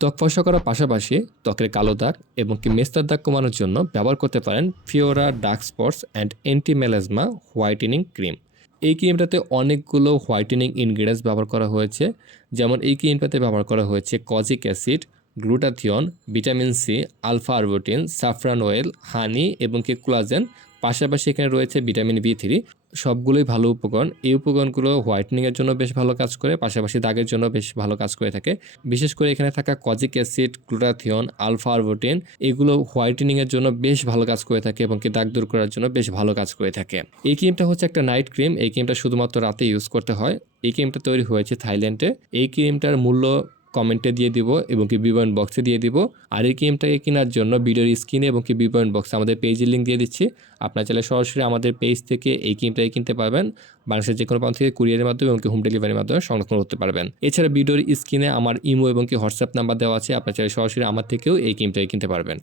ত্বক ফর্সা করার পাশাপাশি ত্বকের কালো দাগ এবং মেস্তার দাগ কমানোর জন্য ব্যবহার করতে পারেন Fiora dark spots and anti melasma whitening cream. এই ক্রিমটাতে অনেকগুলো হোয়াইটেনিং ইনগ্রিডিয়েন্টস ব্যবহার করা হয়েছে। যেমন এই ক্রিমটাতে ব্যবহার করা হয়েছে kojic acid, glutathione, vitamin C, alpha arbutin, saffron oil, honey এবং কোলাজেন। পাশাপাশি এখানে রয়েছে ভিটামিন বি3। সবগুলোই ভালো উপকরণ। এই উপকরণগুলো হোয়াইটেনিংয়ের জন্য বেশ ভালো কাজ করে, পাশাপাশি দাগের জন্য বেশ ভালো কাজ করে থাকে। বিশেষ করে এখানে থাকা kojic acid, glutathione, alpha arbutin এগুলো হোয়াইটেনিংয়ের জন্য বেশ ভালো কাজ করে থাকে এবং দাগ দূর করার জন্য বেশ ভালো কাজ করে থাকে। এই ক্রিমটা হচ্ছে একটা নাইট ক্রিম। এই ক্রিমটা শুধুমাত্র রাতে ইউজ করতে হয়। এই ক্রিমটা তৈরি হয়েছে থাইল্যান্ডে। এই ক্রিমটার মূল্য কমেন্টে দিয়ে দিব এবং বিবরণ বক্সে দিয়ে দিব। আর এই ক্রিমটাকে কেনার জন্য ভিডিওর স্ক্রিনে এবং বিবরণ বক্সে আমাদের পেজের লিঙ্ক দিয়ে দিচ্ছি। আপনার চাইলে সরাসরি আমাদের পেজ থেকে এই ক্রিমটাকে কিনতে পারবেন। বাংলাদেশের যে কোনো প্রান্ত থেকে কুরিয়ারের মাধ্যমে এবং হোম ডেলিভারির মাধ্যমে সংরক্ষণ করতে পারবেন। এছাড়া ভিডিওর স্ক্রিনে আমার ইমো এবং হোয়াটসঅ্যাপ নাম্বার দেওয়া আছে। আপনার চাইলে সরাসরি আমার থেকেও এই ক্রিমটাকে কিনতে পারবেন।